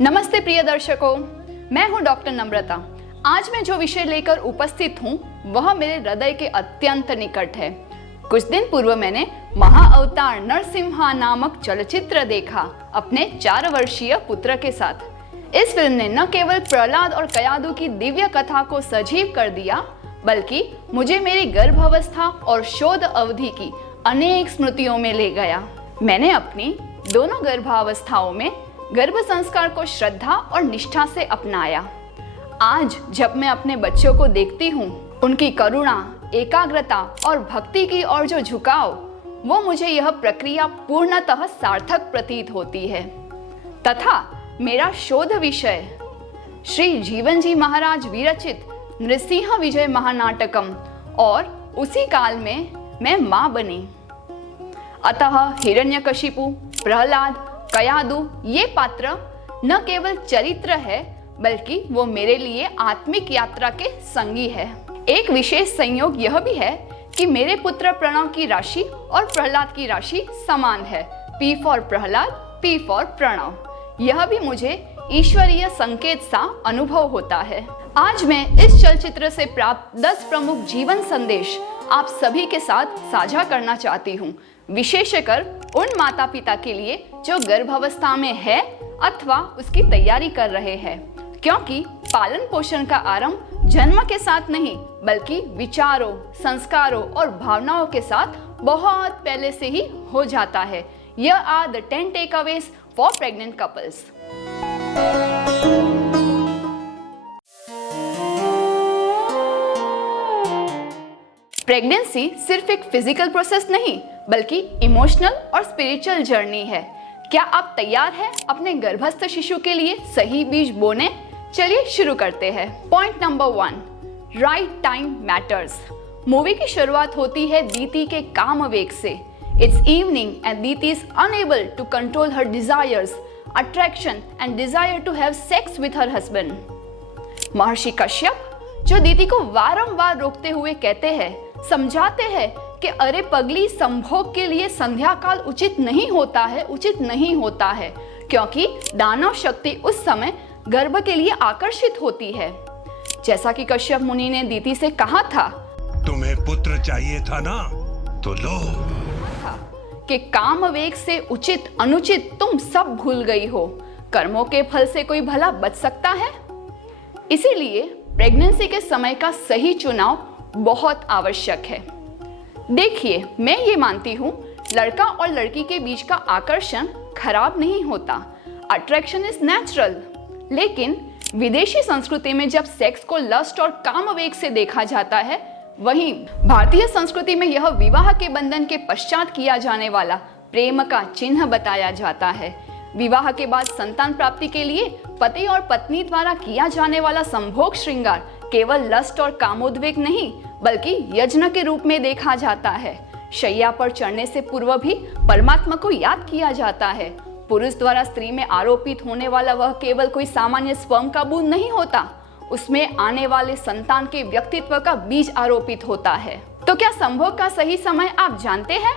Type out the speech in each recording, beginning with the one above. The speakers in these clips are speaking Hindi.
नमस्ते प्रिय दर्शकों, मैं हूं डॉक्टर नम्रता। आज मैं जो विषय लेकर उपस्थित हूं वह मेरे हृदय के अत्यंत निकट है। कुछ दिन पूर्व मैंने महाअवतार नरसिम्हा नामक चलचित्र देखा अपने 4 वर्षीय पुत्र के साथ। इस फिल्म ने न केवल प्रहलाद और कयाधु की दिव्य कथा को सजीव कर दिया, बल्कि मुझे मेरी गर्भावस्था और शोध अवधि की अनेक स्मृतियों में ले गया। मैंने अपनी दोनों गर्भावस्थाओं में गर्भ संस्कार को श्रद्धा और निष्ठा से अपनाया। आज जब मैं अपने बच्चों को देखती हूँ, उनकी करुणा, एकाग्रता और भक्ति की ओर जो झुकाव, वो मुझे यह प्रक्रिया पूर्णतः सार्थक प्रतीत होती है। तथा मेरा शोध विषय श्री जीवन जी महाराज विरचित नृसिंह विजय महानाटकम, और उसी काल में मैं माँ बनी। अतः हिरण्यकशिपु, प्रहलाद, कयाधु ये पात्र न केवल चरित्र है, बल्कि वो मेरे लिए आत्मिक यात्रा के संगी है। एक विशेष संयोग यह भी है कि मेरे पुत्र प्रणव की राशि और प्रहलाद की राशि समान है। P for Prahlad, P for Pranav. यह भी मुझे ईश्वरीय संकेत सा अनुभव होता है। आज मैं इस चलचित्र से प्राप्त 10 प्रमुख जीवन संदेश आप सभी के साथ साझा करना चाहती हूँ, विशेषकर उन माता पिता के लिए जो गर्भावस्था में है अथवा उसकी तैयारी कर रहे हैं, क्योंकि पालन पोषण का आरंभ जन्म के साथ नहीं, बल्कि विचारों, संस्कारों और भावनाओं के साथ बहुत पहले से ही हो जाता है। Here are the 10 takeaways for pregnant couples. Pregnancy सिर्फ एक फिजिकल प्रोसेस नहीं, बल्कि इमोशनल और स्पिरिचुअल जर्नी है। क्या आप तैयार हैं अपने गर्भस्थ शिशु के लिए सही बीज बोने? चलिए शुरू करते हैं। Point number 1, right time matters. Movie की शुरुआत होती है दीति के कामवेग से। It's evening and Diti is unable to control her desires, attraction and desire to have sex with her husband. Maharshi Kashyap जो दीति को वारंवार रोकते हुए कहते हैं, समझाते हैं कि अरे पगली, संभोग के लिए संध्या काल उचित नहीं होता है, क्योंकि दानव शक्ति उस समय गर्भ के लिए आकर्षित होती है। जैसा कि कश्यप मुनि ने दीति से कहा था, तुम्हें पुत्र चाहिए था ना, तो लो। कि कामवेग से उचित अनुचित तुम सब भूल गई हो, कर्मों के फल से कोई भला बच सकता है? इसीलिए प्रेगनेंसी के समय का सही चुनाव बहुत आवश्यक है। देखिए, मैं ये मानती हूँ लड़का और लड़की के बीच का आकर्षण खराब नहीं होता, अट्रैक्शन इज नेचुरल। लेकिन विदेशी संस्कृति में जब सेक्स को लस्ट और कामवेग से देखा जाता है, वहीं भारतीय संस्कृति में यह विवाह के बंधन के पश्चात किया जाने वाला प्रेम का चिन्ह बताया जाता है। विवाह के बाद संतान प्राप्ति के लिए पति और पत्नी द्वारा किया जाने वाला संभोग श्रृंगार केवल लस्ट और कामोद्वेग नहीं, बल्कि यज्ञ के रूप में देखा जाता है। शैया पर चढ़ने से पूर्व भी परमात्मा को याद किया जाता है। पुरुष द्वारा स्त्री में आरोपित होने वाला वह केवल कोई सामान्य स्पर्म का बूंद नहीं होता, उसमें आने वाले संतान के व्यक्तित्व का बीज आरोपित होता है। तो क्या संभोग का सही समय आप जानते हैं?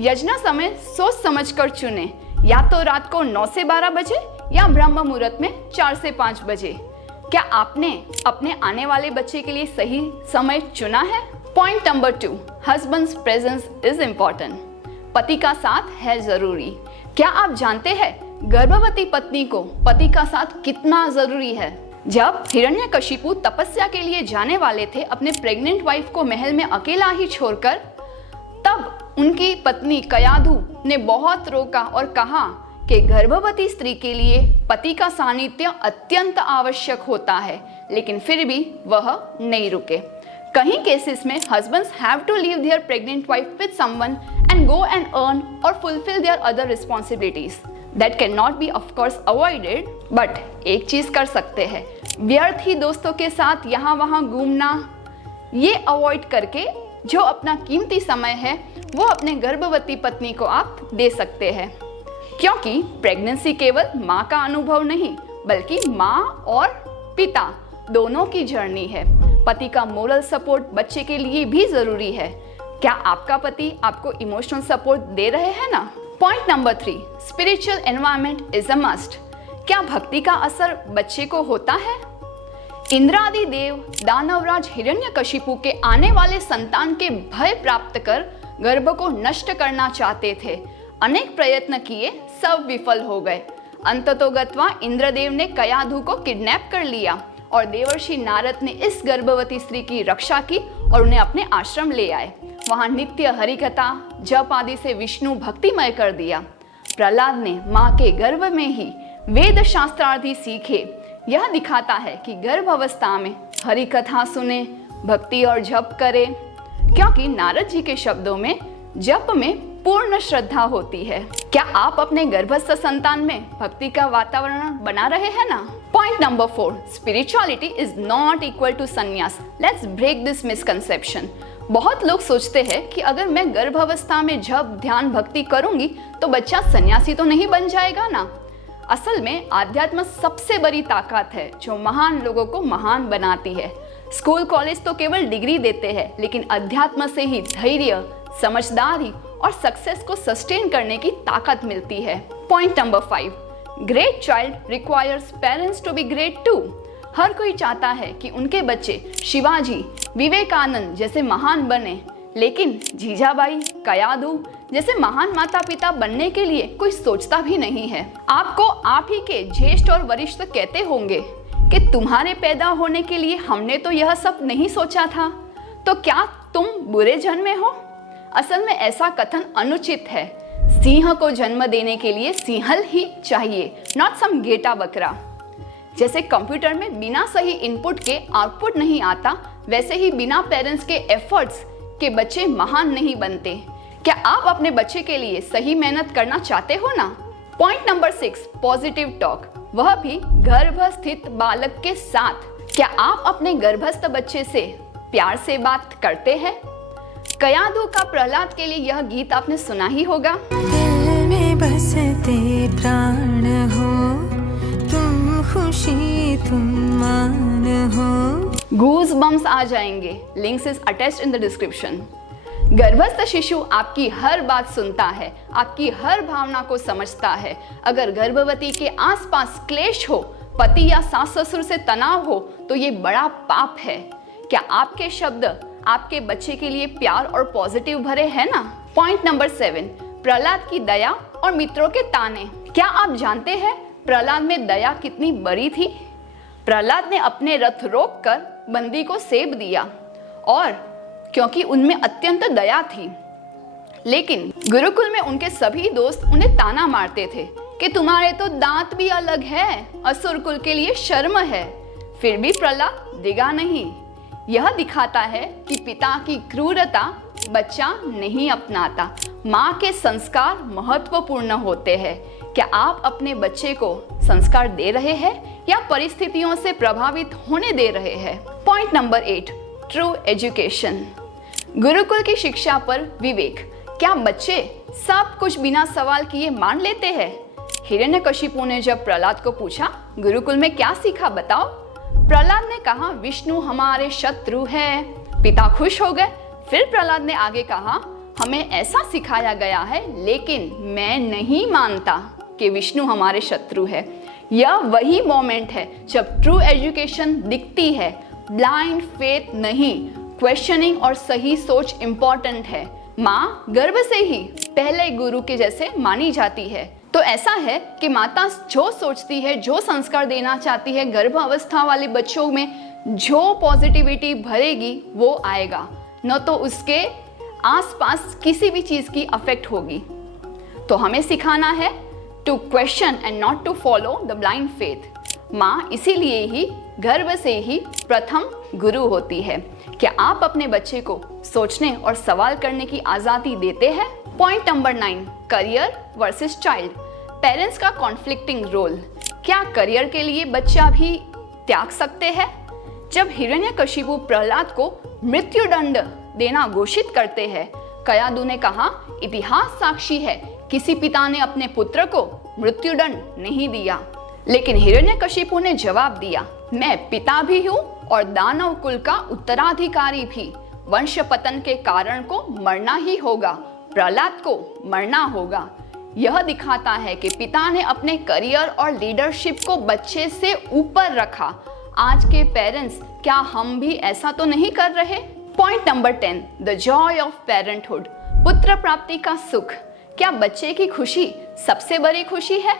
यज्ञ समय सोच समझकर चुने, या तो रात को 9 से 12 बजे या ब्रह्म मुहूर्त में 4 से 5 बजे। क्या आपने अपने आने वाले बच्चे के लिए सही समय चुना है? Point number 2, husband's presence is important. पति का साथ है जरूरी। क्या आप जानते हैं गर्भवती पत्नी को पति का साथ कितना जरूरी है? जब हिरण्यकशिपु तपस्या के लिए जाने वाले थे अपने प्रेग्नेंट वाइफ को महल में अकेला ही छोड़कर, तब उनकी पत्नी कयाधु ने बहुत रोका और कहा कि गर्भवती स्त्री के लिए पति का सानिध्य अत्यंत आवश्यक होता है, लेकिन फिर भी वह नहीं रुके। कहीं केसेस में husbands have to leave their pregnant wife with someone and go and earn or fulfill their other responsibilities. That cannot be of course avoided, but एक चीज कर सकते हैं, व्यर्थ ही दोस्तों के साथ यहाँ वहाँ घूमना, ये अवॉइड करके जो अपना कीमती समय है वो अपने गर्भवती पत्नी को आप दे सकते हैं। क्योंकि प्रेगनेंसी केवल माँ का अनुभव नहीं, बल्कि माँ और पिता दोनों की जर्नी है। पति का मोरल सपोर्ट बच्चे के लिए भी जरूरी है। क्या आपका पति आपको इमोशनल सपोर्ट दे रहे हैं ना? Point number 3, spiritual environment is a must. क्या भक्ति का असर बच्चे को होता है? इंद्रादि देव दानवराज हिरण्यकशिपु के आने वाले संतान के भय प्राप्त कर गर्भ को नष्ट करना चाहते थे। अनेक प्रयत्न किए, सब विफल हो गए। अंततोगत्वा इंद्रदेव ने कयाधु को किडनैप कर लिया और देवर्षि नारद ने इस गर्भवती स्त्री की रक्षा की और उन्हें अपने आश्रम ले आए। वहां नित्य हरिकथा जप आदि से विष्णु भक्तिमय कर दिया। प्रहलाद ने मां के गर्भ में ही वेद शास्त्रादि सीखे। यह दिखाता है कि गर्भ अवस्था में हरिकथा सुने, भक्ति और जप करे, क्योंकि नारद जी के शब्दों में जप में पूर्ण श्रद्धा होती है। क्या आप अपने गर्भस्थ संतान में भक्ति का वातावरण बना रहे हैं ना? Point number 4, spirituality is not equal to sannyas. Let's break this misconception. बहुत लोग सोचते हैं कि अगर मैं गर्भावस्था में जप ध्यान भक्ति करूंगी तो बच्चा सन्यासी तो नहीं बन जाएगा ना। असल में आध्यात्म सबसे बड़ी ताकत है जो महान लोगों को महान बनाती है। स्कूल कॉलेज तो केवल डिग्री देते हैं, लेकिन अध्यात्म से ही धैर्य, समझदारी और सक्सेस को सस्टेन करने की ताकत मिलती है। Point number 5, great child requires parents to be great too. हर कोई चाहता है कि उनके बच्चे शिवाजी, विवेकानंद जैसे महान बने, लेकिन जीजाबाई, कयाधु जैसे महान माता पिता बनने के लिए कोई सोचता भी नहीं है। आपको आप ही के ज्येष्ठ और वरिष्ठ कहते होंगे कि तुम्हारे पैदा होने के लिए हमने तो यह सब नहीं सोचा था, तो क्या तुम बुरे जन्मे हो? असल में ऐसा कथन अनुचित है। सिंह को जन्म देने के लिए सिंहल ही चाहिए, नॉट सम गेटा बकरा। जैसे कंप्यूटर में बिना सही इनपुट के आउटपुट नहीं आता, वैसे ही बिना पेरेंट्स के एफर्ट्स के बच्चे महान नहीं बनते। क्या आप अपने बच्चे के लिए सही मेहनत करना चाहते हो ना? पॉइंट नंबर 6, पॉजिटिव टॉक, वह भी गर्भस्थित बालक के साथ। क्या आप अपने गर्भस्थ बच्चे से प्यार से बात करते हैं? कयाधु का प्रहलाद के लिए यह गीत आपने सुना ही होगा। दिल में बसते प्राण हो, तुम खुशी तुम मान हो। गूज बम्स आ जाएंगे। Links is attached in the description. गर्भस्थ शिशु आपकी हर बात सुनता है, आपकी हर भावना को समझता है। अगर गर्भवती के आसपास क्लेश हो, पति या सास ससुर से तनाव हो, तो ये बड़ा पाप है। क्या आपके शब्द आपके बच्चे के लिए प्यार और पॉजिटिव भरे हैं ना? पॉइंट नंबर 7, प्रहलाद की दया और मित्रों के ताने। क्या आप जानते हैं प्रहलाद में दया कितनी बड़ी थी? प्रहलाद ने अपने रथ रोककर बंदी को सेब दिया, और क्योंकि उनमें अत्यंत दया थी। लेकिन गुरुकुल में उनके सभी दोस्त उन्हें ताना मारते थे कि तुम्हारे तो दांत भी अलग है, असुर कुल के लिए शर्म है। फिर भी प्रहलाद डिगा नहीं। यह दिखाता है कि पिता की क्रूरता बच्चा नहीं अपनाता। माँ के संस्कार महत्वपूर्ण होते हैं। क्या आप अपने बच्चे को संस्कार दे रहे हैं या परिस्थितियों से प्रभावित होने दे रहे हैं? Point number 8, true education, Gurukul की शिक्षा पर विवेक। क्या बच्चे सब कुछ बिना सवाल किए मान लेते हैं? हिरण्यकशिपु ने जब प्रहलाद को पूछा, गुरुकुल में क्या सीखा बताओ? प्रहलाद ने कहा, विष्णु हमारे शत्रु है। पिता खुश हो गए। फिर प्रहलाद ने आगे कहा, हमें ऐसा सिखाया गया है, लेकिन मैं नहीं मानता कि विष्णु हमारे शत्रु है। यह वही मोमेंट है जब ट्रू एजुकेशन दिखती है। ब्लाइंड फेथ नहीं, क्वेश्चनिंग और सही सोच इंपॉर्टेंट है। माँ गर्भ से ही पहले गुरु के जैसे मानी जाती है। तो ऐसा है कि माता जो सोचती है, जो संस्कार देना चाहती है, गर्भ अवस्था वाले बच्चों में जो पॉजिटिविटी भरेगी वो आएगा, न तो उसके आसपास किसी भी चीज की अफेक्ट होगी। तो हमें सिखाना है to question and not to follow the blind faith. माँ इसीलिए ही गर्भ से ही प्रथम गुरु होती है। क्या आप अपने बच्चे को सोचने और सवाल करने की आजादी देते हैं? Point number 9, career versus child, parents का कॉन्फ्लिक्टिंग रोल। क्या करियर के लिए बच्चा भी त्याग सकते हैं? जब हिरण्यकशिपु प्रहलाद को मृत्युदंड देना घोषित करते हैं, कयाधु ने कहा, इतिहास साक्षी है, किसी पिता ने अपने पुत्र को मृत्युदंड नहीं दिया। लेकिन हिरण्यकशिपु ने जवाब दिया, मैं पिता भी हूँ और दानव कुल का उत्तराधिकारी भी। वंश पतन के कारण को मरना ही होगा, प्रहलाद को मरना होगा। यह दिखाता है कि पिता ने अपने करियर और लीडरशिप को बच्चे से ऊपर रखा। आज के पेरेंट्स, क्या हम भी ऐसा तो नहीं कर रहे? Point number 10, the Joy of parenthood, पुत्र प्राप्ति का सुख। क्या बच्चे की खुशी सबसे बड़ी खुशी है?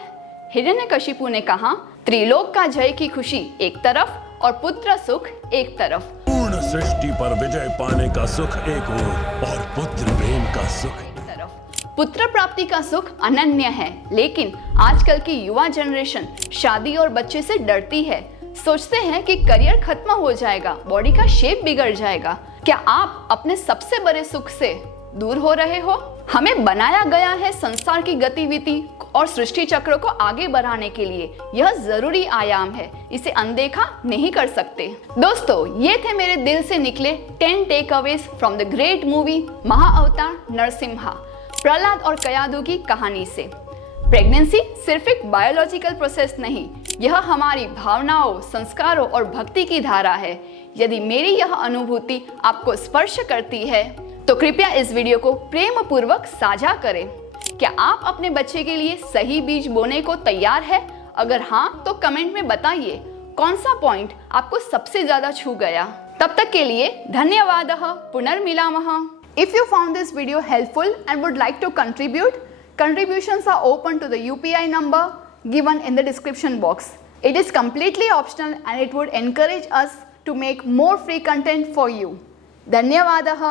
हिरण्यकशिपु ने कहा, त्रिलोक का जय की खुशी एक तरफ और पुत्र सुख एक तरफ। पूर्ण सृष्टि पर विजय पाने का सुख एक और पुत्र प्रेम का सुख तरफ। पुत्र प्राप्ति का सुख अनन्य है, लेकिन आजकल की युवा जनरेशन शादी और बच्चे से डरती है। सोचते हैं कि करियर खत्म हो जाएगा, बॉडी का शेप बिगड़ जाएगा। क्या आप अपने सबसे बड़े सुख से दूर हो रहे हो? हमें बनाया गया है संसार की गतिविधि और सृष्टि चक्र को आगे बढ़ाने के लिए। यह जरूरी आयाम है, इसे अनदेखा नहीं कर सकते। दोस्तों, ये थे मेरे दिल से निकले 10 takeaways from the great movie Mahavatar Narasimha, Prahlad और कयाधु की कहानी से। प्रेगनेंसी सिर्फ एक बायोलॉजिकल प्रोसेस नहीं, यह हमारी भावनाओं, संस्कारों और भक्ति की धारा है। यदि मेरी यह अनुभूति आपको स्पर्श करती है तो कृपया इस वीडियो को प्रेम पूर्वक साझा करें। क्या आप अपने बच्चे के लिए सही बीज बोने को तैयार है? अगर हाँ, तो कमेंट में बताइए कौन सा पॉइंट आपको सबसे ज्यादा छू गया। तब तक के लिए धन्यवादः, पुनर्मिलामः। If you found this video helpful and would like to contribute, contributions are open to the UPI number given in the description box. It is completely optional and it would encourage us to make more free content for you. धन्यवादः।